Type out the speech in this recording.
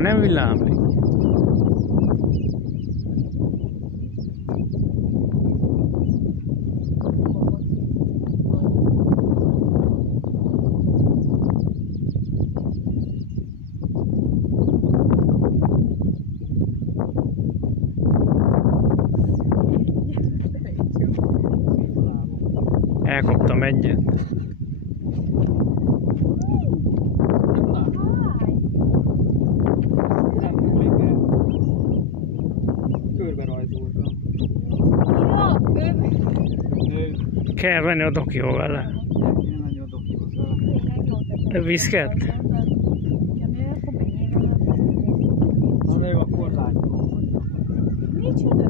nem villámlik. Elkaptam egyet. Körbe rajzoltam. Kell venni a dokival vele. Kéne menni a dokihoz vele. De viszket? Ha még akkor látjuk. Micsoda?